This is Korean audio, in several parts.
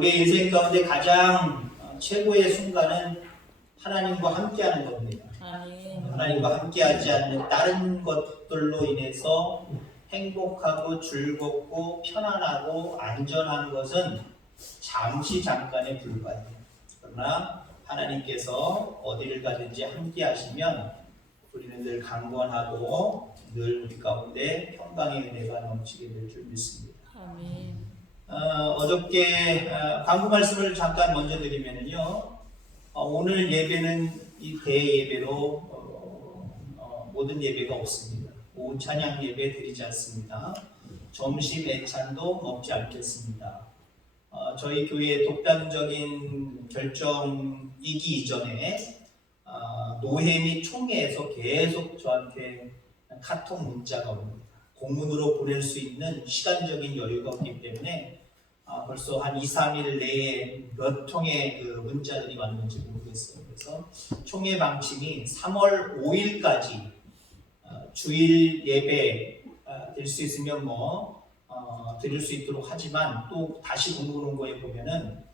우리의 인생 가운데 가장 최고의 순간은 하나님과 함께하는 겁니다. 하나님과 함께하지 않는 다른 것들로 인해서 행복하고 즐겁고 편안하고 안전한 것은 잠시 잠깐에 불과해요. 그러나 하나님께서 어디를 가든지 함께하시면 우리는 늘 강건하고 늘 우리 가운데 평강의 은혜가 넘치게 될 줄 믿습니다. 아멘. 어저께 광고 말씀을 잠깐 먼저 드리면요, 오늘 예배는 이 대예배로 모든 예배가 없습니다. 오후 찬양 예배 드리지 않습니다. 점심 애찬도 먹지 않겠습니다. 저희 교회의 독단적인 결정이기 이전에 노회 및 총회에서 계속 저한테 카톡 문자가 옵니다. 공문으로 보낼 수 있는 시간적인 여유가 없기 때문에 벌써 한 2, 3일 내에 몇 통의 그 문자들이 왔는지 모르겠어요. 그래서 총회 방침이 3월 5일까지 주일 예배 될 수 있으면 드릴 수 있도록 하지만 또 다시 공고놓은 거에 보면은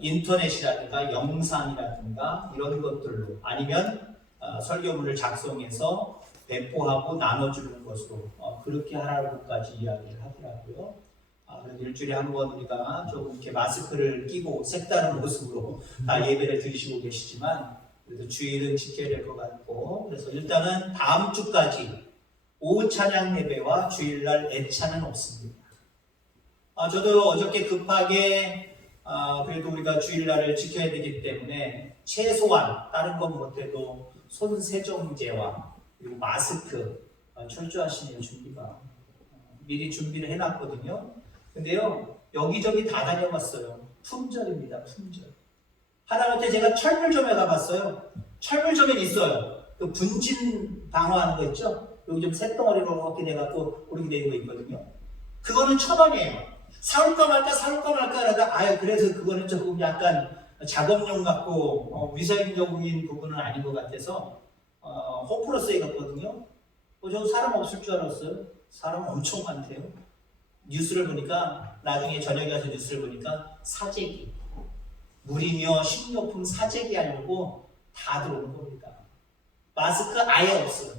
인터넷이라든가 영상이라든가 이런 것들로 아니면 설교문을 작성해서 배포하고 나눠주는 것으로 그렇게 하라고까지 이야기를 하더라고요. 그래서 일주일에 한 번 우리가 조금 이렇게 마스크를 끼고 색다른 모습으로 다 예배를 드리시고 계시지만 그래도 주일은 지켜야 될 것 같고, 그래서 일단은 다음 주까지 오후 찬양 예배와 주일날 애찬은 없습니다. 저도 어저께 급하게 그래도 우리가 주일날을 지켜야 되기 때문에 최소한 다른 건 못해도 손 세정제와 그리고 마스크 철저하시네요. 준비가 미리 준비를 해놨거든요. 근데요, 여기저기 다 다녀봤어요. 품절입니다. 품절. 하다못해 제가 철물점에 가봤어요. 철물점에 있어요. 그 분진 방어하는 거 있죠? 여기 좀 새덩어리로 이렇게 돼갖고 고르게 되는 거 있거든요. 그거는 1,000원이에요. 사올까 말까 하다가 그래서 그거는 조금 약간 작업용 같고 위생적인 부분은 아닌 것 같아서 호프로스에 갔거든요. 저 사람 없을 줄 알았어요. 사람 엄청 많대요. 뉴스를 보니까 나중에 저녁에 가서 뉴스를 보니까 사재기, 물이며 식료품 사재기 하려고 다 들어오는 겁니다. 마스크 아예 없어요.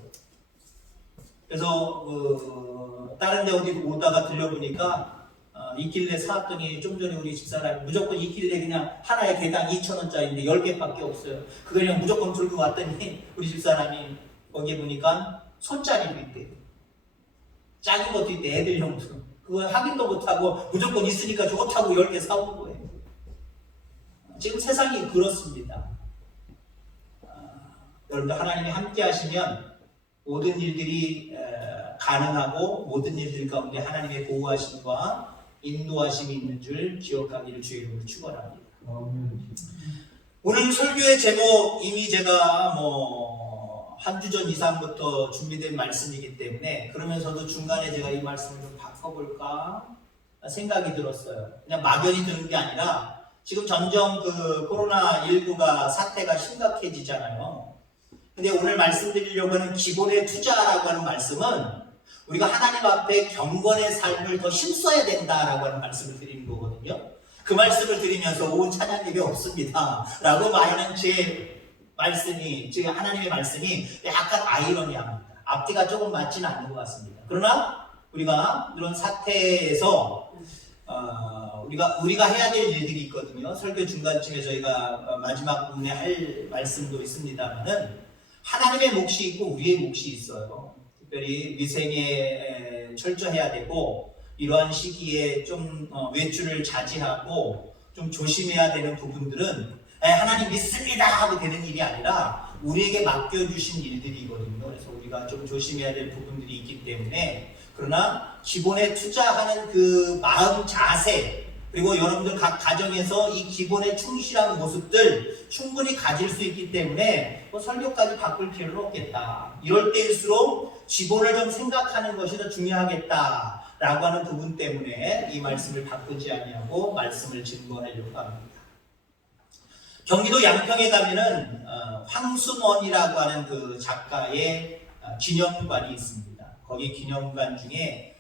그래서 다른 데 어디 오다가 들려보니까 있길래 사왔더니 좀 전에 우리 집사람이 무조건 있길래 그냥 하나에 개당 2,000원짜리인데 10개밖에 없어요. 그거 그냥 무조건 들고 왔더니 우리 집사람이 거기에 보니까 손짜리도 있대요. 작은 것도 있대, 애들용도. 그거 확인도 못하고 무조건 있으니까 좋다고 10개 사온 거예요. 지금 세상이 그렇습니다. 여러분들 하나님이 함께 하시면 모든 일들이 가능하고 모든 일들 가운데 하나님의 보호하심과 인도하심이 있는 줄 기억하기를 주의 이름으로 축원합니다. 오늘 설교의 제목 이미 제가 한 주 전 이상부터 준비된 말씀이기 때문에 그러면서도 중간에 제가 이 말씀을 좀 바꿔볼까 생각이 들었어요. 그냥 막연히 드는 게 아니라 지금 점점 그 코로나19가 사태가 심각해지잖아요. 근데 오늘 말씀드리려고 하는 기본의 투자라고 하는 말씀은 우리가 하나님 앞에 경건의 삶을 더 힘써야 된다라고 하는 말씀을 드리는 거거든요. 그 말씀을 드리면서 오후 찬양 예배 없습니다 라고 말하는 제 말씀이, 즉 하나님의 말씀이 약간 아이러니합니다. 앞뒤가 조금 맞지는 않는 것 같습니다. 그러나 우리가 이런 사태에서 우리가 해야 될 일들이 있거든요. 설교 중간쯤에 저희가 마지막 부분에 할 말씀도 있습니다만은 하나님의 몫이 있고 우리의 몫이 있어요. 특별히 위생에 철저해야 되고 이러한 시기에 좀 외출을 자제하고 좀 조심해야 되는 부분들은 하나님 믿습니다 하고 되는 일이 아니라 우리에게 맡겨주신 일들이거든요. 그래서 우리가 좀 조심해야 될 부분들이 있기 때문에, 그러나 기본에 투자하는 그 마음 자세, 그리고 여러분들 각 가정에서 이 기본에 충실한 모습들 충분히 가질 수 있기 때문에 설교까지 바꿀 필요는 없겠다. 이럴 때일수록 기본을 좀 생각하는 것이 더 중요하겠다라고 하는 부분 때문에 이 말씀을 바꾸지 아니하고 말씀을 증거하려고 합니다. 경기도 양평에 가면은 황순원이라고 하는 그 작가의 기념관이 있습니다. 거기 기념관 중에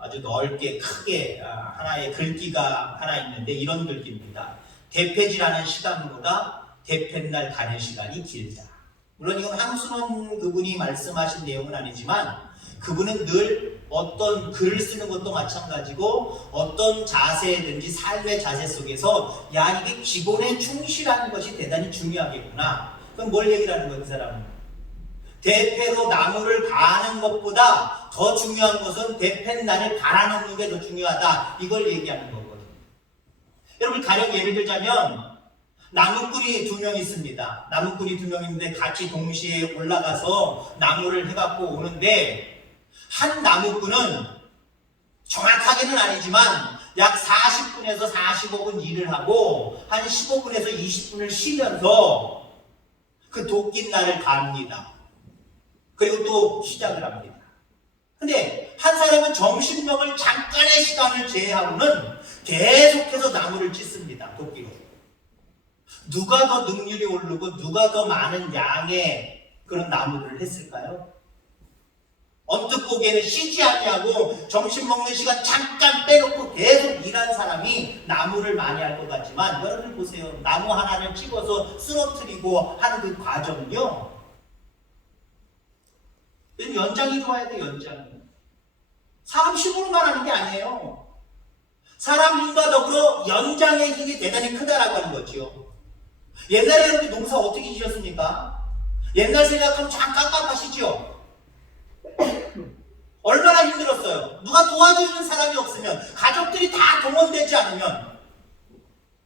아주 넓게 크게 하나의 글귀가 하나 있는데 이런 글귀입니다. 대패질하는 시간보다 대패날 가는 시간이 길다. 물론 이건 함순원 그분이 말씀하신 내용은 아니지만 그분은 늘 어떤 글을 쓰는 것도 마찬가지고 어떤 자세든지 삶의 자세 속에서 야 이게 기본에 충실한 것이 대단히 중요하겠구나. 그럼 뭘 얘기를 하는 거예요 그 사람은? 대패로 나무를 가는 것보다 더 중요한 것은 대패날을 갈아놓는 게 더 중요하다. 이걸 얘기하는 거거든요. 여러분 가령 예를 들자면 나무꾼이 2명 있습니다. 나무꾼이 2명 있는데 같이 동시에 올라가서 나무를 해갖고 오는데 한 나무꾼은 정확하게는 아니지만 약 40분에서 45분 일을 하고 한 15분에서 20분을 쉬면서 그 도끼날을 갑니다. 그리고 또 시작을 합니다. 근데 한 사람은 점심먹을 잠깐의 시간을 제외하고는 계속해서 나무를 찢습니다. 도끼로. 누가 더 능률이 오르고 누가 더 많은 양의 그런 나무들을 했을까요? 언뜻 보기에는 쉬지 아니하고 점심 먹는 시간 잠깐 빼놓고 계속 일한 사람이 나무를 많이 할 것 같지만 여러분 보세요. 나무 하나를 찍어서 쓰러뜨리고 하는 그 과정은요. 연장이 좋아야 돼. 연장이. 사람 힘으로만 하는 게 아니에요. 사람 힘과 더불어 연장의 힘이 대단히 크다라고 하는 거죠. 옛날에 여러분이 농사 어떻게 지셨습니까? 옛날 생각하면 참 깝깝하시죠? 얼마나 힘들었어요. 누가 도와주는 사람이 없으면 가족들이 다 동원되지 않으면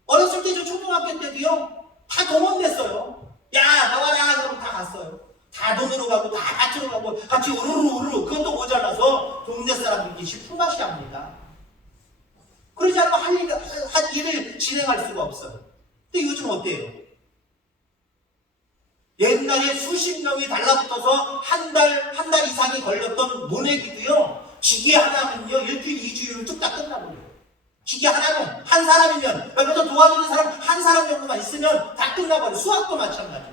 어렸을 때 저 초등학교 때도요 다 동원됐어요. 야 나와라 그러면 다 갔어요. 다 돈으로 가고 다 같이 가고 같이 우르르 그것도 모자라서 동네 사람들이 시풀맛이 합니다. 그러지 않으면 한 일을 진행할 수가 없어요. 근데 요즘 어때요? 옛날에 수십 명이 달라붙어서 한 달 이상이 걸렸던 모내기도요, 기계 하나면요, 일주일, 2주일은 쭉 다 끝나버려요. 기계 하나면, 한 사람이면, 옆에서 도와주는 사람 한 사람 정도만 있으면 다 끝나버려요. 수학도 마찬가지고.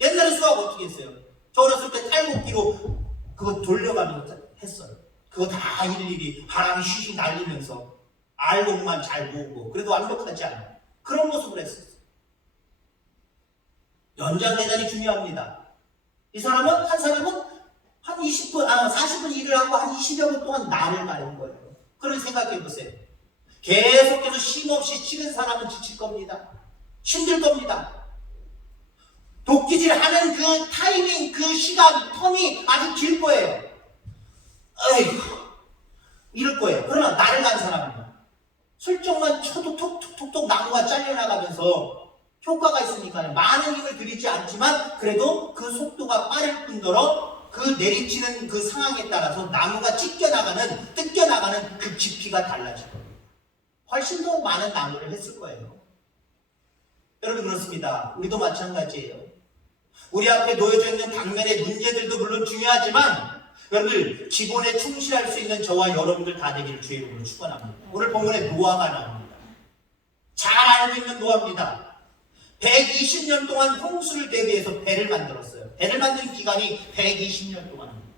옛날에 수학 어떻게 했어요? 저 어렸을 때 탈곡기로 그거 돌려가면서 했어요. 그거 다 일일이 바람이 쉬쉬 날리면서 알곡만 잘 모으고, 그래도 완벽하지 않아요. 그런 모습을 했어요. 연장 대단히 중요합니다. 이 사람은, 한 사람은 한 40분 일을 하고 한 20여 분 동안 날을 가는 거예요. 그걸 생각해 보세요. 계속해서 쉼없이 치는 사람은 지칠 겁니다. 힘들 겁니다. 도끼질 하는 그 타이밍, 그 시간, 텀이 아주 길 거예요. 어이구, 이럴 거예요. 그러나 날을 간 사람은 슬쩍만 쳐도 톡톡톡톡 나무가 잘려나가면서 효과가 있으니까요. 많은 힘을 들이지 않지만 그래도 그 속도가 빠를 뿐더러 그 내리치는 그 상황에 따라서 나무가 뜯겨나가는 그 깊이가 달라질 겁니다. 훨씬 더 많은 나무를 했을 거예요. 여러분 그렇습니다. 우리도 마찬가지예요. 우리 앞에 놓여져 있는 당면의 문제들도 물론 중요하지만 여러분들 기본에 충실할 수 있는 저와 여러분들 다 되기를 주의 이름으로 축원합니다. 오늘 본문에 노아가 나옵니다. 잘 알고 있는 노아입니다. 120년 동안 홍수를 대비해서 배를 만들었어요. 배를 만든 기간이 120년 동안입니다.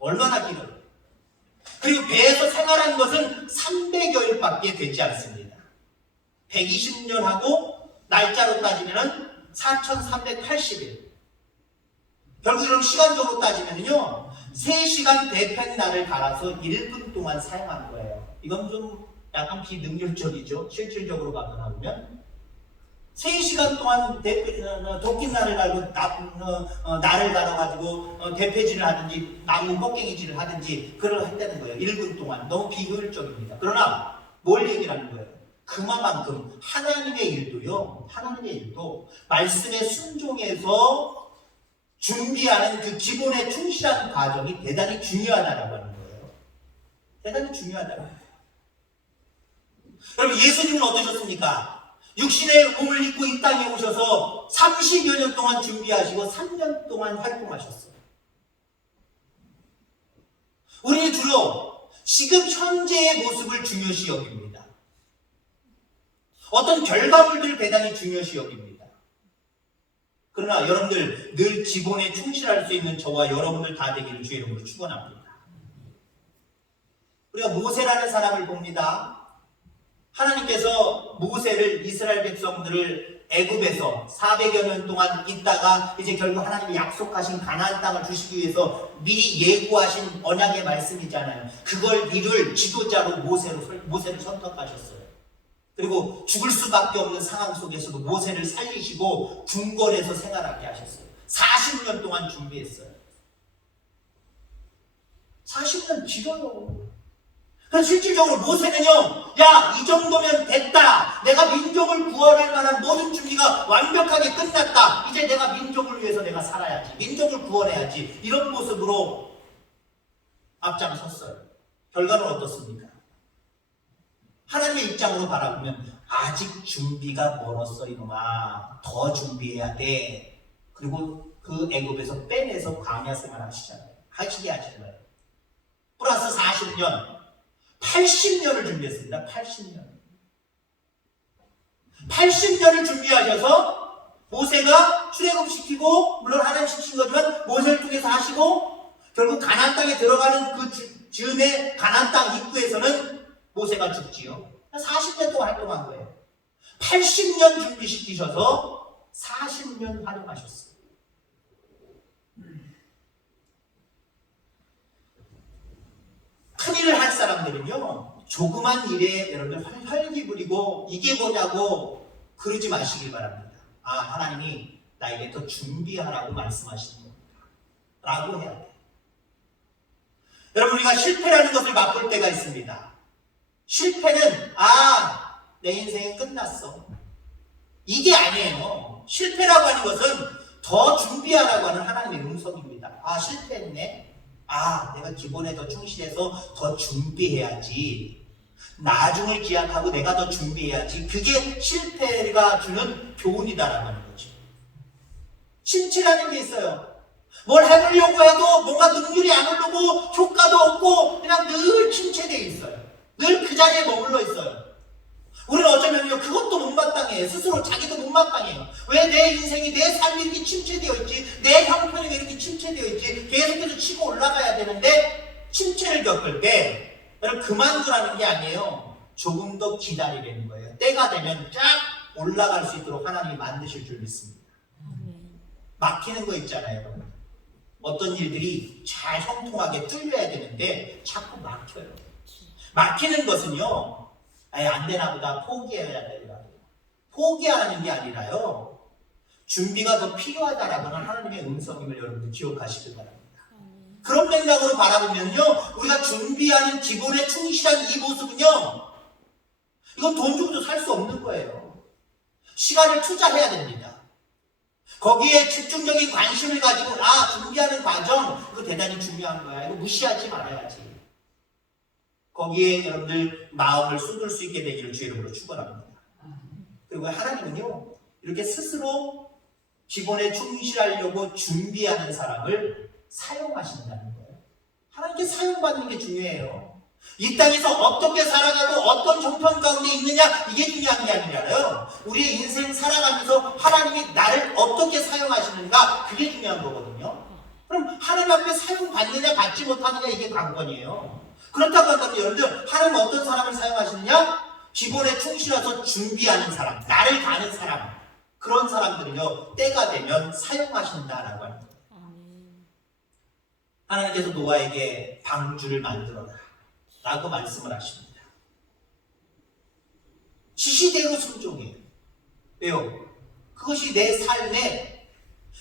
얼마나 길어요. 그리고 배에서 생활한 것은 300여일밖에 되지 않습니다. 120년하고 날짜로 따지면 4380일. 결국 그럼 시간적으로 따지면요 3시간 대패날을 갈아서 1분 동안 사용한 거예요. 이건 좀 약간 비능률적이죠. 실질적으로 가면 3시간 동안 도끼날을 갈고 날을 갈아가지고 대패질을 하든지 나무 꽃갱이질을 하든지 그걸 했다는 거예요. 1분 동안. 너무 비효율적입니다. 그러나 뭘 얘기를 하는 거예요? 그만큼 하나님의 일도 말씀에 순종해서 준비하는 그 기본에 충실한 과정이 대단히 중요하다라고 하는 거예요. 대단히 중요하다라고 해요. 여러분 예수님은 어떠셨습니까? 육신의 몸을 입고 이 땅에 오셔서 30여 년 동안 준비하시고 3년 동안 활동하셨어요. 우리는 주로 지금 현재의 모습을 중요시 여깁니다. 어떤 결과물들을 대단히 중요시 여깁니다. 그러나 여러분들 늘 기본에 충실할 수 있는 저와 여러분들 다 되기를 주의 이름으로 축원합니다. 우리가 모세라는 사람을 봅니다. 하나님께서 모세를, 이스라엘 백성들을 애굽에서 400여 년 동안 있다가 이제 결국 하나님이 약속하신 가나안 땅을 주시기 위해서 미리 예고하신 언약의 말씀이잖아요. 그걸 이룰 지도자로 모세를 선택하셨어요. 그리고 죽을 수밖에 없는 상황 속에서도 모세를 살리시고 궁궐에서 생활하게 하셨어요. 40년 동안 준비했어요. 40년 길어요. 그래서 실질적으로 모세는요, 야, 이 정도면 됐다. 내가 민족을 구원할 만한 모든 준비가 완벽하게 끝났다. 이제 내가 민족을 위해서 내가 살아야지. 민족을 구원해야지. 이런 모습으로 앞장섰어요. 결과는 어떻습니까? 하나님의 입장으로 바라보면 아직 준비가 멀었어 이놈아. 더 준비해야 돼. 그리고 그 애굽에서 빼내서 광야 생활 하시게 하시잖아요. 플러스 40년. 80년을 준비했습니다. 80년을 준비하셔서 모세가 출애굽시키고, 물론 하나님 시키신 거지만 모세를 통해서 하시고, 결국 가나안 땅에 들어가는 그 즈음에 가나안 땅 입구에서는 모세가 죽지요. 40년 동안 활동한 거예요. 80년 준비시키셔서 40년 활용하셨어요. 큰일을 할 사람들은요, 조그만 일에 여러분들 활기 부리고 이게 뭐냐고 그러지 마시길 바랍니다. 아, 하나님이 나에게 더 준비하라고 말씀하시는 겁니다. 라고 해야 돼요. 여러분, 우리가 실패라는 것을 맛볼 때가 있습니다. 실패는 내 인생은 끝났어. 이게 아니에요. 실패라고 하는 것은 더 준비하라고 하는 하나님의 음성입니다. 실패했네. 내가 기본에 더 충실해서 더 준비해야지. 나중을 기약하고 내가 더 준비해야지. 그게 실패가 주는 교훈이다라고 하는 거죠. 침체라는 게 있어요. 뭘 해보려고 해도 뭔가 능률이 안 오르고 효과도 없고 그냥 늘 침체되어 있어요. 늘 그 자리에 머물러 있어요. 우리는 어쩌면요, 그것도 못마땅해요. 스스로 자기도 못마땅해요. 왜 내 인생이, 내 삶이 이렇게 침체되어 있지? 내 형편이 왜 이렇게 침체되어 있지? 계속해서 치고 올라가야 되는데 침체를 겪을 때 여러분 그만두라는 게 아니에요. 조금 더 기다리라는 거예요. 때가 되면 쫙 올라갈 수 있도록 하나님이 만드실 줄 믿습니다. 막히는 거 있잖아요, 여러분. 어떤 일들이 잘 형통하게 뚫려야 되는데 자꾸 막혀요. 막히는 것은요, 안 되나 보다 포기해야 되더라고요. 포기하는 게 아니라요, 준비가 더 필요하다라는 하나님의 음성임을 여러분들 기억하시길 바랍니다. 그런 맥락으로 바라보면요, 우리가 준비하는 기본에 충실한 이 모습은요, 이건 돈 주고도 살 수 없는 거예요. 시간을 투자해야 됩니다. 거기에 집중적인 관심을 가지고 준비하는 과정, 이거 대단히 중요한 거야. 이거 무시하지 말아야지. 거기에 여러분들 마음을 쏟을 수 있게 되기를 주의 이름으로 축원합니다. 그리고 하나님은요, 이렇게 스스로 기본에 충실하려고 준비하는 사람을 사용하신다는 거예요. 하나님께 사용받는 게 중요해요. 이 땅에서 어떻게 살아가고 어떤 형편 가운데 있느냐, 이게 중요한 게 아니라요, 우리의 인생 살아가면서 하나님이 나를 어떻게 사용하시는가, 그게 중요한 거거든요. 그럼 하나님 앞에 사용받느냐 받지 못하느냐, 이게 관건이에요. 그렇다고 한다면 여러분들, 하나님은 어떤 사람을 사용하시느냐? 기본에 충실해서 준비하는 사람, 나를 가는 사람, 그런 사람들은요, 때가 되면 사용하신다라고 합니다. 하나님께서 노아에게 방주를 만들어라 라고 말씀을 하십니다. 지시대로 순종해요. 왜요? 그것이 내 삶의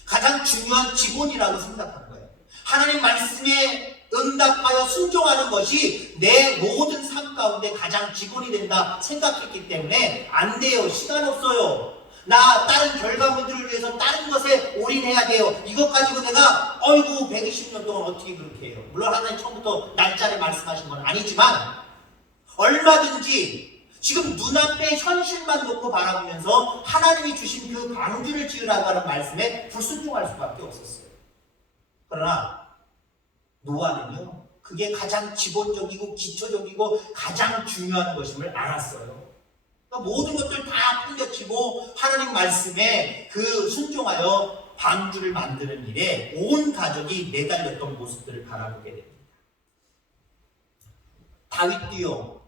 가장 중요한 기본이라고 생각한 거예요. 하나님 말씀에 응답하여 순종하는 것이 내 모든 삶 가운데 가장 기본이 된다 생각했기 때문에 안 돼요. 시간 없어요. 나 다른 결과물들을 위해서 다른 것에 올인해야 돼요. 이것 가지고 내가 120년 동안 어떻게 그렇게 해요. 물론 하나님 처음부터 날짜를 말씀하신 건 아니지만 얼마든지 지금 눈앞에 현실만 놓고 바라보면서 하나님이 주신 그 방주를 지으라고 하는 말씀에 불순종할 수밖에 없었어요. 그러나 노아는요, 그게 가장 기본적이고 기초적이고 가장 중요한 것임을 알았어요. 그러니까 모든 것들 다 풍겨치고 하나님 말씀에 그 순종하여 방주를 만드는 일에 온 가족이 매달렸던 모습들을 바라보게 됩니다. 다윗도요.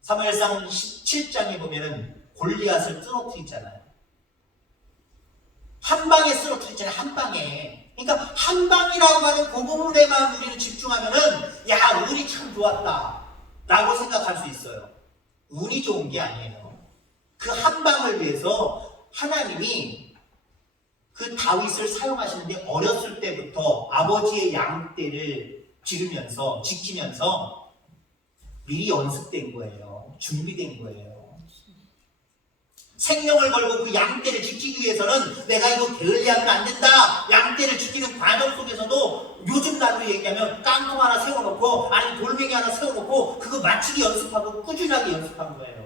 사무엘상 17장에 보면은 골리앗을 쓰러뜨리잖아요. 한 방에 쓰러뜨리잖아요. 한 방에. 그러니까 한 방이라고 하는 그 부분에만 우리는 집중하면은 야, 운이 참 좋았다 라고 생각할 수 있어요. 운이 좋은 게 아니에요. 그 한 방을 위해서 하나님이 그 다윗을 사용하시는데 어렸을 때부터 아버지의 양떼를 지키면서 미리 연습된 거예요. 준비된 거예요. 생명을 걸고 그 양떼를 지키기 위해서는 내가 이거 게을리하면 안 된다. 양떼를 지키는 과정 속에서도 요즘 날로 얘기하면 깡통 하나 세워놓고 아니면 돌멩이 하나 세워놓고 그거 맞추기 연습하고 꾸준하게 연습한 거예요.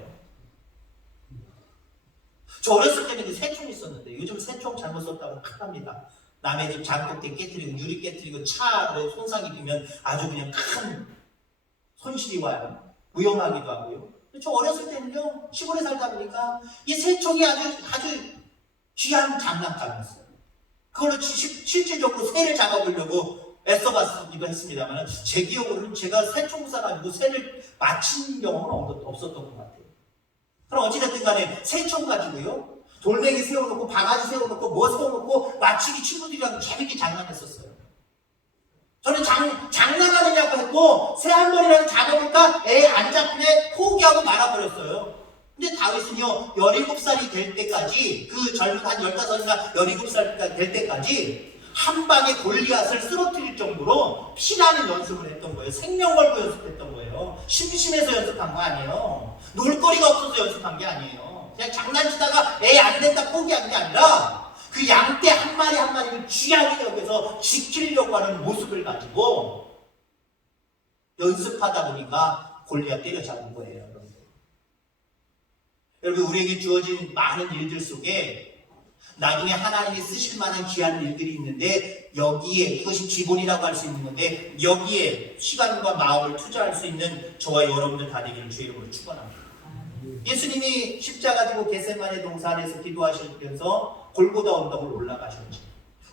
저 어렸을 때는 새총 있었는데 요즘 새총 잘못 썼다고 큰합니다. 남의 집 장독대 깨뜨리고 유리 깨뜨리고 차에 손상이 되면 아주 그냥 큰 손실이 와요. 위험하기도 하고요. 저 어렸을 때는요, 시골에 살다 보니까 이 새총이 아주 귀한 장난감이었어요. 그걸로 실질적으로 새를 잡아보려고 애써봤기도 했습니다만, 제 기억으로는 제가 새총 쏴가지고 새를 맞힌 경험은 없었던 것 같아요. 그럼 어찌됐든 간에 새총 가지고요, 돌멩이 세워놓고, 바가지 세워놓고, 뭐 세워놓고, 맞추기 친구들이랑 재밌게 장난했었어요. 저는 장난하느냐고 했고 새 한 마리라도 잡아볼까? 안 잡히네 포기하고 말아버렸어요. 근데 다윗은요 17살이 될 때까지 그 젊은 한 15살이나 17살 될 때까지 한 방에 골리앗을 쓰러뜨릴 정도로 피나는 연습을 했던 거예요. 생명 걸고 연습했던 거예요. 심심해서 연습한 거 아니에요. 놀거리가 없어서 연습한 게 아니에요. 그냥 장난치다가 안 된다 포기한 게 아니라 그 양떼 한 마리 한 마리를 귀하게 여겨서 지키려고 하는 모습을 가지고 연습하다 보니까 골리앗 때려잡은 거예요. 여러분 우리에게 주어진 많은 일들 속에 나중에 하나님이 쓰실 만한 귀한 일들이 있는데 여기에 이것이 기본이라고 할 수 있는 건데 여기에 시간과 마음을 투자할 수 있는 저와 여러분들 다 되기를 주의 이름으로 축원합니다. 예수님이 십자가 지고 겟세마네 동산에서 기도하시면서 골고다 언덕을 올라가셨지.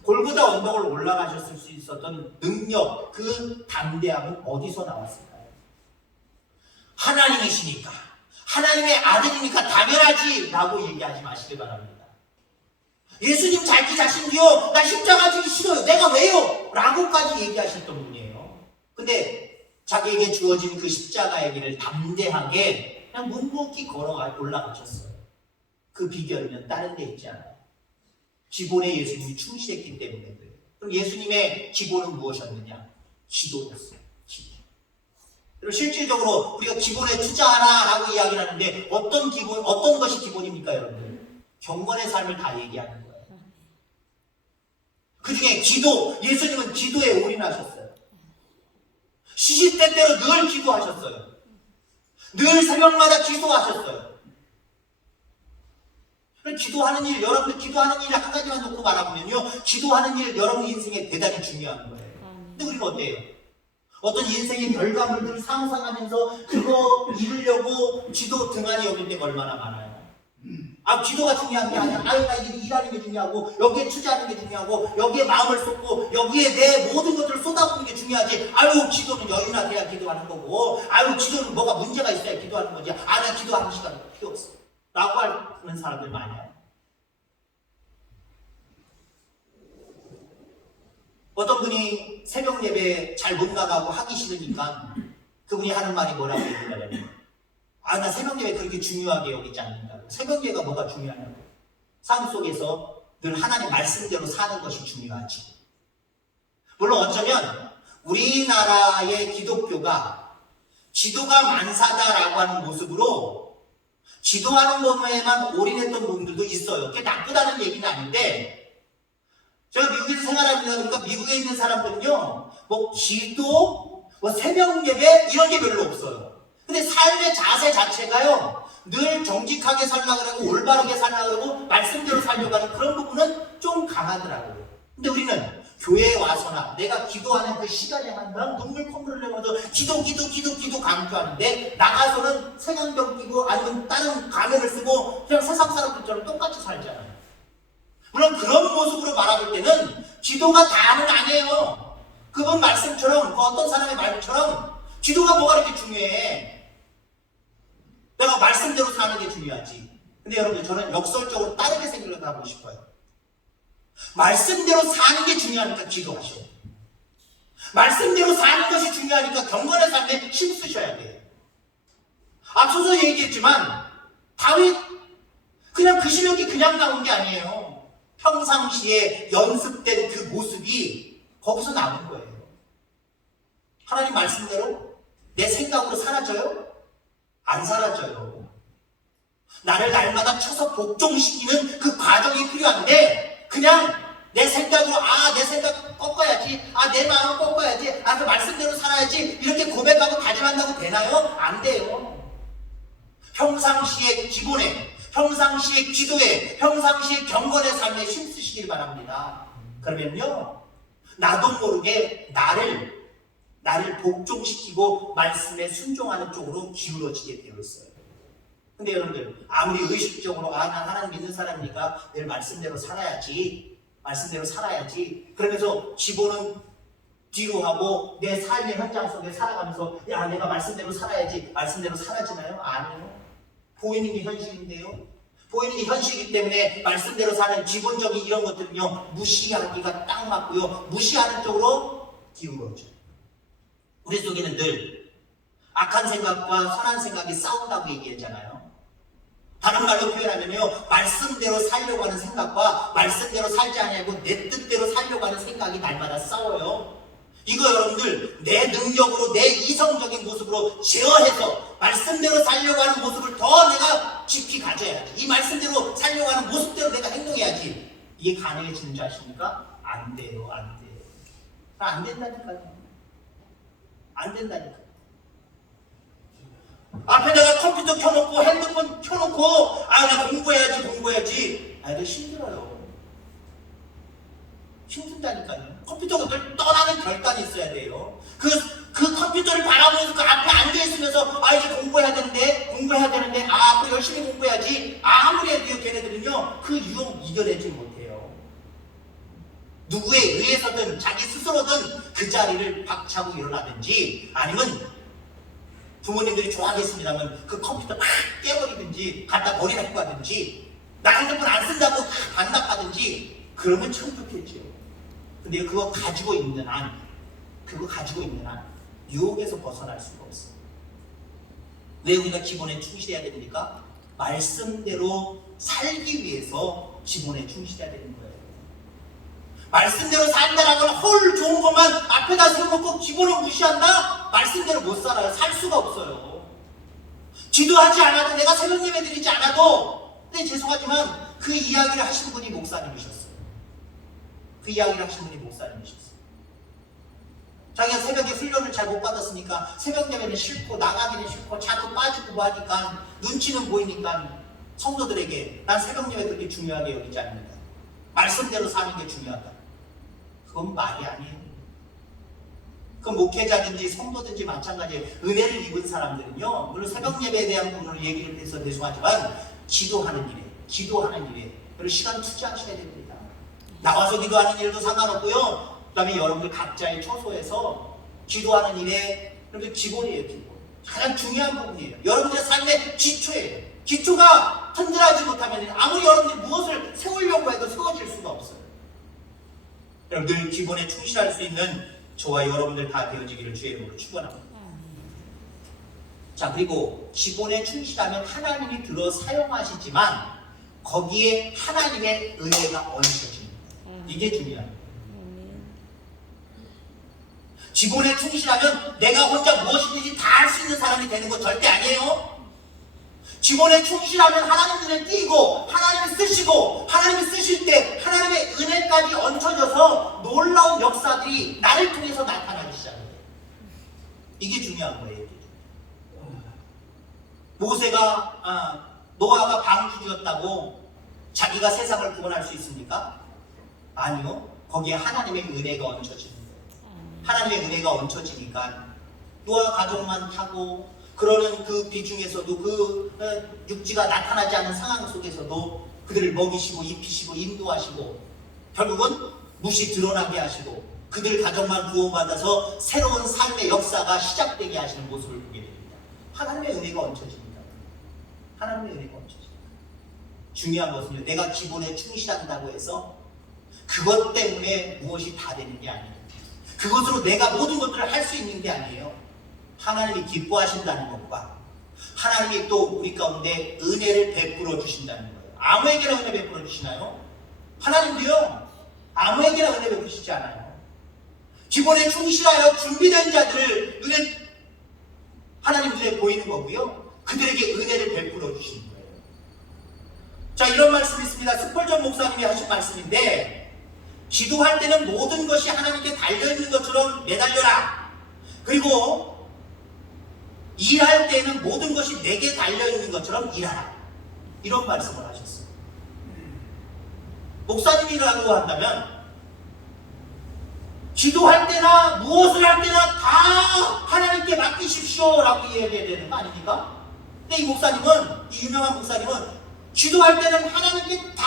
골고다 언덕을 올라가셨을 수 있었던 능력, 그 담대함은 어디서 나왔을까요? 하나님이시니까, 하나님의 아들이니까 당연하지 라고 얘기하지 마시길 바랍니다. 예수님 자기 자신도요, 나 십자가 지기 싫어요, 내가 왜요? 라고까지 얘기하셨던 분이에요. 근데 자기에게 주어진 그 십자가의 길을 담대하게 그냥 묵묵히 걸어가 올라가셨어요. 그 비결은 다른 데 있지 않아요. 기본에 예수님이 충실했기 때문에 그래요. 그럼 예수님의 기본은 무엇이었느냐? 기도였어요. 기도. 그럼 실질적으로 우리가 기본에 투자하라라고 이야기를 하는데 어떤 것이 기본입니까, 여러분들? 경건의 삶을 다 얘기하는 거예요. 그 중에 기도, 예수님은 기도에 올인하셨어요. 시시때때로 늘 기도하셨어요. 늘 새벽마다 기도하셨어요. 기도하는 일, 여러분들 기도하는 일 한 가지만 놓고 말하면요, 기도하는 일 여러분 인생에 대단히 중요한 거예요. 근데 우리는 어때요? 어떤 인생의 결과물들을 상상하면서 그거 이루려고 기도 등한히 여길 때가 얼마나 많아요. 기도가 중요한 게 아니야. 나 이게 일하는 게 중요하고, 여기에 투자하는 게 중요하고, 여기에 마음을 쏟고, 여기에 내 모든 것들을 쏟아부는 게 중요하지. 기도는 여유나 돼야 기도하는 거고, 기도는 뭐가 문제가 있어야 기도하는 거지. 나 기도하는 시간 필요 없어. 라고 하는 사람들 많아요. 어떤 분이 새벽 예배 잘 못 나가고 하기 싫으니까 그분이 하는 말이 뭐라고 얘기하냐면, 나 새벽 예배 그렇게 중요하게 여기지 않는다고. 새벽 예배가 뭐가 중요하냐고. 삶 속에서 늘 하나님 말씀대로 사는 것이 중요하지. 물론 어쩌면 우리나라의 기독교가 기도가 만사다라고 하는 모습으로 기도하는 것에만 올인했던 부분들도 있어요. 그게 나쁘다는 얘기는 아닌데, 제가 미국에서 생활합니다. 그러니까 미국에 있는 사람들은요, 기도, 새벽 예배 이런 게 별로 없어요. 근데 삶의 자세 자체가요, 늘 정직하게 살려고 그러고 올바르게 살려고 그러고 말씀대로 살려고 하는 그런 부분은 좀 강하더라고요. 근데 우리는 교회에 와서나 내가 기도하는 그 시간에만 난 눈물 콧물을 내면서 기도 강조하는데, 나가서는 색안경 끼고 아니면 다른 가면을 쓰고 그냥 세상 사람들처럼 똑같이 살잖아요. 물론 그런 모습으로 말할 때는 기도가 다는 아니에요. 그분 말씀처럼, 어떤 사람의 말처럼 기도가 뭐가 그렇게 중요해? 내가 말씀대로 사는 게 중요하지. 근데 여러분들, 저는 역설적으로 다르게 생각을 하고 싶어요. 말씀대로 사는 게 중요하니까 기도하셔요. 말씀대로 사는 것이 중요하니까 경건의 삶에 힘쓰셔야 돼요. 앞서서 얘기했지만 다윗, 그냥 그 실력이 그냥 나온 게 아니에요. 평상시에 연습된 그 모습이 거기서 나온 거예요. 하나님 말씀대로 내 생각으로 사라져요? 안 사라져요. 나를 날마다 쳐서 복종시키는 그 과정이 필요한데, 그냥 내 생각으로 내 생각 꺾어야지, 내 마음 꺾어야지, 그 말씀대로 살아야지, 이렇게 고백하고 다짐한다고 되나요? 안 돼요. 평상시에 기본에, 평상시에 기도에, 평상시에 경건의 삶에 힘쓰시길 바랍니다. 그러면요, 나도 모르게 나를 복종시키고 말씀에 순종하는 쪽으로 기울어지게 되어 있어요. 근데 여러분들, 아무리 의식적으로 난 하나님 믿는 사람이니까 늘 말씀대로 살아야지, 그러면서 기본은 뒤로 하고 내 삶의 현장 속에 살아가면서 내가 말씀대로 살아야지, 말씀대로 살아지나요? 아니요. 보이는 게 현실인데요. 보이는 게 현실이기 때문에 말씀대로 사는 기본적인 이런 것들은요, 무시하기가 딱 맞고요, 무시하는 쪽으로 기울어져요. 우리 속에는 늘 악한 생각과 선한 생각이 싸운다고 얘기했잖아요. 다른 말로 표현하면요, 말씀대로 살려고 하는 생각과 말씀대로 살지 않냐고 내 뜻대로 살려고 하는 생각이 날마다 싸워요. 이거 여러분들, 내 능력으로, 내 이성적인 모습으로 제어해서 말씀대로 살려고 하는 모습을 더 내가 깊이 가져야지. 이 말씀대로 살려고 하는 모습대로 내가 행동해야지. 이게 가능해지는 줄 아십니까? 안 돼요. 안 된다니까요. 안 된다니까. 앞에 내가 컴퓨터 켜놓고 핸드폰 켜놓고 나 공부해야지. 이거 힘들어요. 힘든다니까요. 컴퓨터가 늘 떠나는 결단이 있어야 돼요. 그 컴퓨터를 바라보면서 그 앞에 앉아있으면서 이제 공부해야 되는데 또 열심히 공부해야지. 아무리 해도 걔네들은요, 그 유혹 이겨내지 못해요. 누구에 의해서든 자기 스스로든 그 자리를 박차고 일어나든지, 아니면 부모님들이 좋아하겠습니다만 그 컴퓨터 막 깨버리든지 갖다 버리라고 하든지, 나 핸드폰 안 쓴다고 반납하든지, 그러면 참 좋겠죠. 근데 그거 가지고 있는 한 유혹에서 벗어날 수가 없어요. 왜 우리가 기본에 충실해야 됩니까? 말씀대로 살기 위해서 기본에 충실해야 되는 거예요. 말씀대로 산다라는 걸 좋은 것만 앞에다 세워놓고 기본을 무시한다? 말씀대로 못 살아요. 살 수가 없어요. 기도하지 않아도, 내가 새벽 예배 드리지 않아도, 근데 죄송하지만 그 이야기를 하신 분이 목사님이셨어요. 자기가 새벽에 훈련을 잘 못 받았으니까 새벽 예배는 싫고 나가기는 싫고 자꾸 빠지고 하니까 눈치는 보이니까 성도들에게 난 새벽 예배 그렇게 중요하게 여기지 않는다. 말씀대로 사는 게 중요하다. 그건 말이 아니에요. 그 목회자든지 성도든지 마찬가지예요. 은혜를 입은 사람들은요, 물론 새벽 예배에 대한 부분을 얘기를 해서 죄송하지만 기도하는 일에 그리고 시간 투자하셔야 됩니다. 나와서 기도하는 일도 상관없고요, 그 다음에 여러분들 각자의 처소에서 기도하는 일에 여러분들 기본이에요. 기본. 가장 중요한 부분이에요. 여러분들의 삶의 기초예요. 기초가 튼튼하지 못하면 아무리 여러분들이 무엇을 세우려고 해도 세워질 수가 없어요. 여러분들 기본에 충실할 수 있는 저와 여러분들 다 되어지기를 주의 이름으로 축원합니다. 자, 그리고 기본에 충실하면 하나님이 들어 사용하시지만 거기에 하나님의 은혜가 얹혀집니다. 이게 중요합니다. 기본에 충실하면 내가 혼자 무엇이든지 다 할 수 있는 사람이 되는 거 절대 아니에요. 기본에 충실하면 하나님 눈에 띄고 하나님이 쓰시고, 하나님이 쓰실 때 하나님의 은혜까지 얹혀져서 놀라운 역사들이 나를 통해서 나타나기 시작해요. 이게 중요한 거예요. 노아가 방주였다고 자기가 세상을 구원할 수 있습니까? 아니요. 거기에 하나님의 은혜가 얹혀지는 거예요. 하나님의 은혜가 얹혀지니까 노아 가족만 타고, 그러는 그 비중에서도 그 육지가 나타나지 않은 상황 속에서도 그들을 먹이시고 입히시고 인도하시고 결국은 무시 드러나게 하시고 그들 가정만 구원받아서 새로운 삶의 역사가 시작되게 하시는 모습을 보게 됩니다. 하나님의 은혜가 얹혀집니다. 하나님의 은혜가 얹혀집니다. 중요한 것은요, 내가 기본에 충실한다고 해서 그것 때문에 무엇이 다 되는 게 아니에요. 그것으로 내가 모든 것들을 할 수 있는 게 아니에요. 하나님이 기뻐하신다는 것과 하나님이 또 우리 가운데 은혜를 베풀어 주신다는 거예요. 아무에게나 은혜 베풀어 주시나요? 하나님도요, 아무에게나 은혜 베푸시지 않아요. 기본에 충실하여 준비된 자들을 하나님 눈에 보이는 거고요, 그들에게 은혜를 베풀어 주시는 거예요. 자, 이런 말씀이 있습니다. 스펄전 목사님이 하신 말씀인데, 기도할 때는 모든 것이 하나님께 달려있는 것처럼 매달려라. 그리고 일할 때는 모든 것이 내게 달려있는 것처럼 일하라. 이런 말씀을 하셨어요. 목사님이라고 한다면 기도할 때나 무엇을 할 때나 다 하나님께 맡기십시오 라고 이야기해야 되는 거 아닙니까? 근데 이 목사님은, 이 유명한 목사님은 기도할 때는 하나님께 다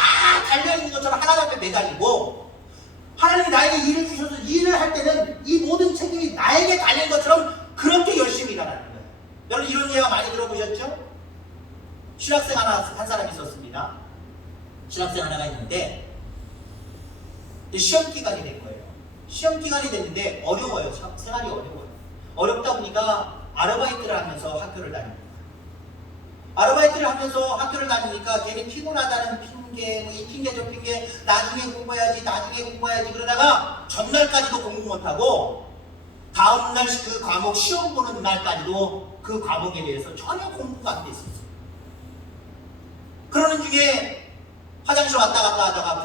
달려있는 것처럼 하나님 앞에 매달리고, 하나님이 나에게 일을 주셔서 일을 할 때는 이 모든 책임이 나에게 달린 것처럼 그렇게 열심히 일하라는 거예요. 여러분, 이런 예화 많이 들어보셨죠? 신학생 한 사람이 있었습니다. 신학생 하나가 있는데 시험 기간이 된 거예요. 시험 기간이 됐는데 어려워요. 생활이 어려워요. 어렵다 보니까 아르바이트를 하면서 학교를 다닙니다. 아르바이트를 하면서 학교를 다니니까 괜히 피곤하다는 핑계, 이 핑계 저 핑계, 나중에 공부해야지 그러다가 전날까지도 공부 못하고 다음날 그 과목 시험 보는 날까지도 그 과목에 대해서 전혀 공부가 안 돼 있었어요. 그러는 중에 화장실 왔다 갔다 하다가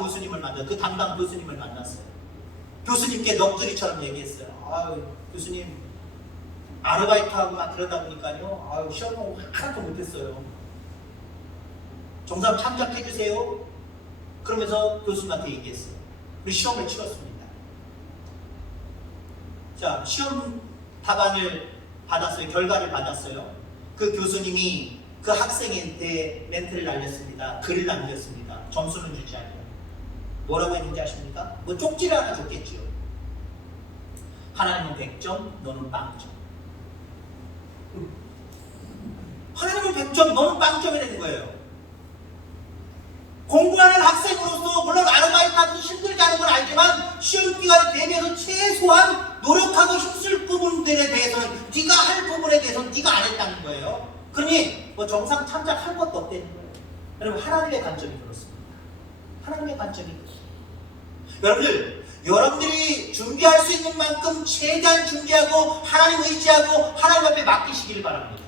그 담당 교수님을 만났어요. 교수님께 넋두리처럼 얘기했어요. 아유, 교수님, 아르바이트하고 막 그러다 보니까요, 아유, 시험을 하나도 못했어요. 정답 참작해주세요. 그러면서 교수님한테 얘기했어요. 우리 시험을 치렀습니다. 자, 시험 답안을 받았어요. 결과를 받았어요. 그 교수님이 그 학생한테 멘트를 날렸습니다. 글을 남겼습니다. 점수는 주지 않아요. 뭐라고 했는지 아십니까? 뭐 쪽지를 하나 줬겠지요. 하나님은 100점, 너는 빵점. 하나님은 100점, 너는 빵점이라는 거예요. 공부하는 학생으로서 물론 아르바이트하기 힘들게 하는 건 알지만 시험 기간에 대비해서 최소한 노력하고 힘쓸 부분들에 대해서는 네가 할 부분에 대해서는 네가 안 했다는 거예요. 그러니 뭐 정상 참작할 것도 없다는 거예요. 여러분, 하나님의 관점이 그렇습니다. 하나님의 관점이 그렇습니다. 여러분들이 준비할 수 있는 만큼 최대한 준비하고 하나님 의지하고 하나님 앞에 맡기시길 바랍니다.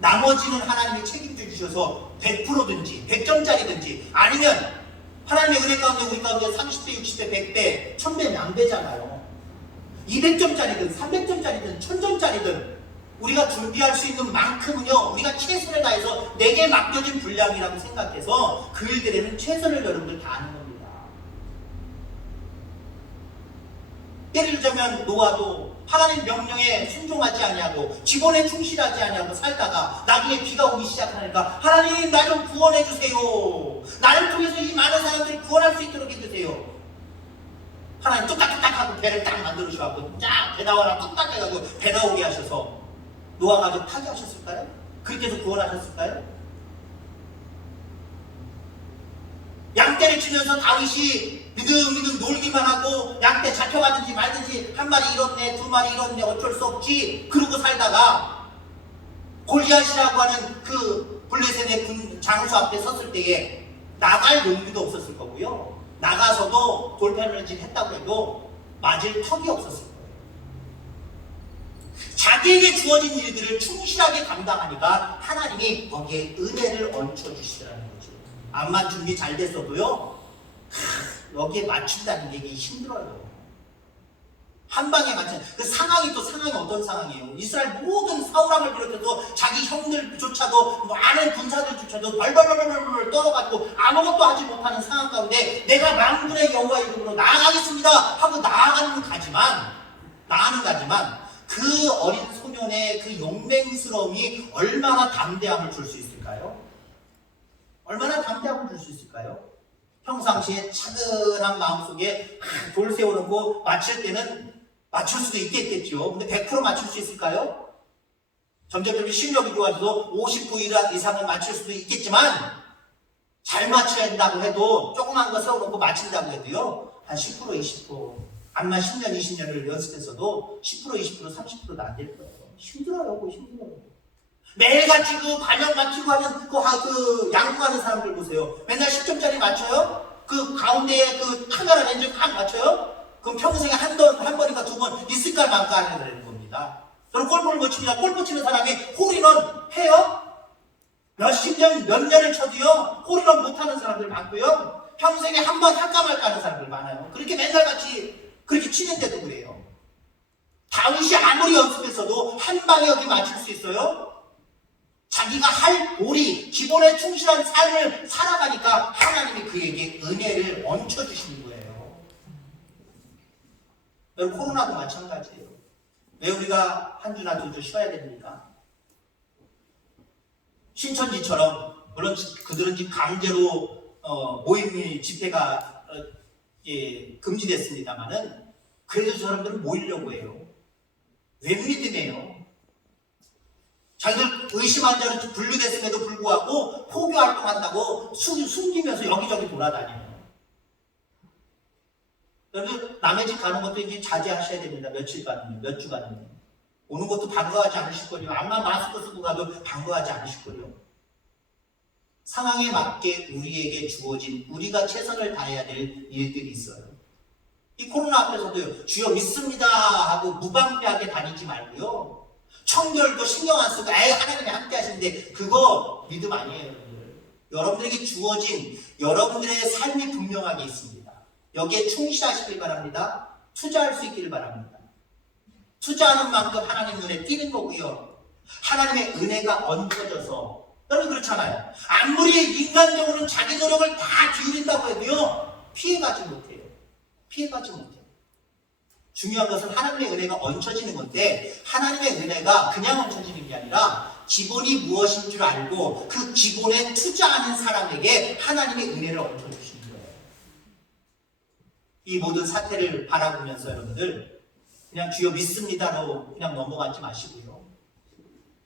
나머지는 하나님이 책임져 주셔서 100%든지 100점짜리든지 아니면 하나님의 은혜 가운데 우리 가운데 30배, 60배, 100배, 1000배, 만배잖아요. 200점짜리든 300점짜리든 1000점짜리든 우리가 준비할 수 있는 만큼은요, 우리가 최선을 다해서 내게 맡겨진 분량이라고 생각해서 그 일들에는 최선을 여러분들 다하는 겁니다. 예를 들자면 노아도 하나님 명령에 순종하지 아니하고 기본에 충실하지 아니하고 살다가 나중에 비가 오기 시작하니까 하나님, 나 좀 구원해 주세요. 나를 통해서 이 많은 사람들을 구원할 수 있도록 해주세요. 하나님 뚝딱뚝딱 하고 배를 딱 만들어 주셔서 쫙 배 나와라 뚝딱 해가지고 배 나오게 하셔서 노아 가족 타개하셨을까요? 그렇게 해서 구원하셨을까요? 양떼를 치면서 다윗이 미등미등 놀기만 하고 양떼 잡혀가든지 말든지 한 마리 잃었네, 두 마리 잃었네, 어쩔 수 없지 그러고 살다가 골리앗이라고 하는 그 블레셋의 군 장수 앞에 섰을 때에 나갈 용기도 없었을 거고요, 나가서도 돌판을 했다고 해도 맞을 턱이 없었을 거예요. 자기에게 주어진 일들을 충실하게 감당하니까 하나님이 거기에 은혜를 얹혀주시더라는 거죠. 암만 준비 잘 됐어도요, 여기에 맞춘다는 얘기 힘들어요. 한 방에 맞춘 그 상황이 또 상황이 어떤 상황이에요? 이스라엘 모든 사울왕을 비롯해서 자기 형들조차도 많은 군사들조차도 벌벌벌벌 떨어가지고 아무것도 하지 못하는 상황 가운데 내가 만군의 여호와 이름으로 나아가겠습니다 하고 나아가는 가지만 그 어린 소년의 그 용맹스러움이 얼마나 담대함을 줄 수 있을까요? 얼마나 담대함을 줄 수 있을까요? 평상시에 차근한 마음속에 돌 세워놓고 맞출 때는 맞출 수도 있겠죠. 근데 100% 맞출 수 있을까요? 점점 실력이 좋아져서 50% 이상은 맞출 수도 있겠지만 잘 맞춰야 된다고 해도 조그만 거 세워놓고 맞춘다고 해도요 한 10% 20% 암만 10년 20년을 연습했어도 10% 20% 30%도 안 될 거예요. 힘들어요. 그거 힘들어요. 매일같이 그 반영 맞추고 하면 그 양궁하는 사람들 보세요. 맨날 10점짜리 맞춰요? 그 가운데에 그 카메라 렌즈 딱 맞춰요? 그럼 평생에 한 번인가 두 번 있을까 말까 하는 겁니다. 저는 골프를 못 칩니다. 골프 치는 사람이 홀인원 해요? 몇십 년, 몇 년을 쳐도요, 홀인원 못하는 사람들 많고요, 평생에 한 번 할까 말까 하는 사람들 많아요. 그렇게 맨날 같이 그렇게 치는데도 그래요. 다윗이 아무리 연습했어도 한 방에 여기 맞출 수 있어요? 자기가 할 도리, 기본에 충실한 삶을 살아가니까 하나님이 그에게 은혜를 얹혀주시는 거예요. 여러분, 코로나도 마찬가지예요. 왜 우리가 한 주나 두 주 쉬어야 됩니까? 신천지처럼, 물론 그들은 지금 강제로 모임 집회가 금지됐습니다만은 그래도 저 사람들은 모이려고 해요. 왜 믿음이에요? 자기들 의심 환자로 분류됐음에도 불구하고 포교 활동한다고 숨기면서 여기저기 돌아다녀요. 여러분, 남의 집 가는 것도 이제 자제하셔야 됩니다. 며칠간은요, 몇 주간은요. 오는 것도 반가워하지 않으실 거요. 아마 마스크 쓰고 가도 반가워하지 않으실 거요. 상황에 맞게 우리에게 주어진, 우리가 최선을 다해야 될 일들이 있어요. 이 코로나 앞에서도요, 주여 믿습니다 하고 무방비하게 다니지 말고요, 청결도 신경 안 쓰고 하나님이 함께 하시는데 그거 믿음 아니에요. 여러분들. 여러분들에게 주어진 여러분들의 삶이 분명하게 있습니다. 여기에 충실하시길 바랍니다. 투자할 수 있기를 바랍니다. 투자하는 만큼 하나님 눈에 띄는 거고요, 하나님의 은혜가 얹어져서, 여러분 그렇잖아요. 아무리 인간적으로는 자기 노력을 다 기울인다고 해도요, 피해가지 못해요. 피해가지 못해요. 중요한 것은 하나님의 은혜가 얹혀지는 건데, 하나님의 은혜가 그냥 얹혀지는 게 아니라 기본이 무엇인 줄 알고 그 기본에 투자하는 사람에게 하나님의 은혜를 얹혀주시는 거예요. 이 모든 사태를 바라보면서 여러분들 그냥 주여 믿습니다로 그냥 넘어가지 마시고요,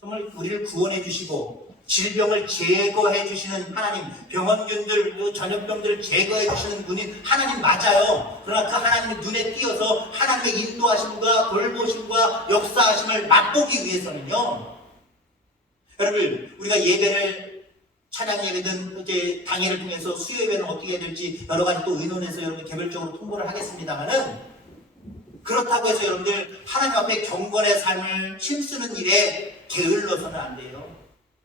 정말 우리를 구원해 주시고 질병을 제거해 주시는 하나님, 병원균들, 전염병들을 제거해 주시는 분이 하나님 맞아요. 그러나 그 하나님의 눈에 띄어서 하나님의 인도하심과 돌보심과 역사하심을 맛보기 위해서는요, 여러분, 우리가 예배를, 찬양 예배든 이제 당일을 통해서 수요 예배는 어떻게 해야 될지 여러 가지 또 의논해서 여러분 개별적으로 통보를 하겠습니다만은, 그렇다고 해서 여러분들 하나님 앞에 경건의 삶을 힘쓰는 일에 게을러서는 안 돼요.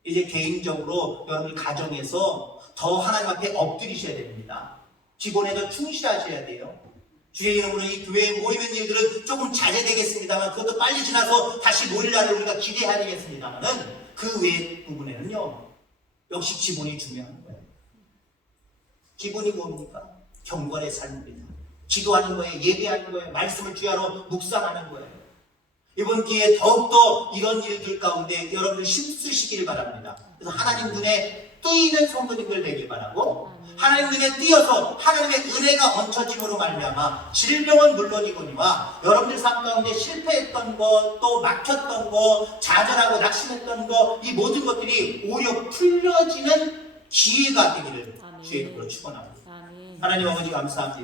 이제 개인적으로 여러분 가정에서 더 하나님 앞에 엎드리셔야 됩니다. 기본에 더 충실하셔야 돼요. 주의 이름으로 이 교회에 모이는 일들은 조금 자제되겠습니다만, 그것도 빨리 지나서 다시 모일 날을 우리가 기대해야 되겠습니다만은, 그 외의 부분에는요, 역시 기본이 중요한 거예요. 기본이 뭡니까? 경건의 삶입니다. 기도하는 거예요. 예배하는 거예요. 말씀을 주야로 묵상하는 거예요. 이번 기회에 더욱더 이런 일들 가운데 여러분들 힘쓰시길 바랍니다. 그래서 하나님 눈에 뜨이는 성도님들 되길 바라고, 하나님 눈에 띄어서 하나님의 은혜가 얹혀짐으로 말미암아 질병은 물론이거니와 여러분들 삶 가운데 실패했던 것, 또 막혔던 것, 좌절하고 낙심했던 것, 이 모든 것들이 오히려 풀려지는 기회가 되기를 주의 이름으로 축원합니다. 하나님 아버지 감사합니다.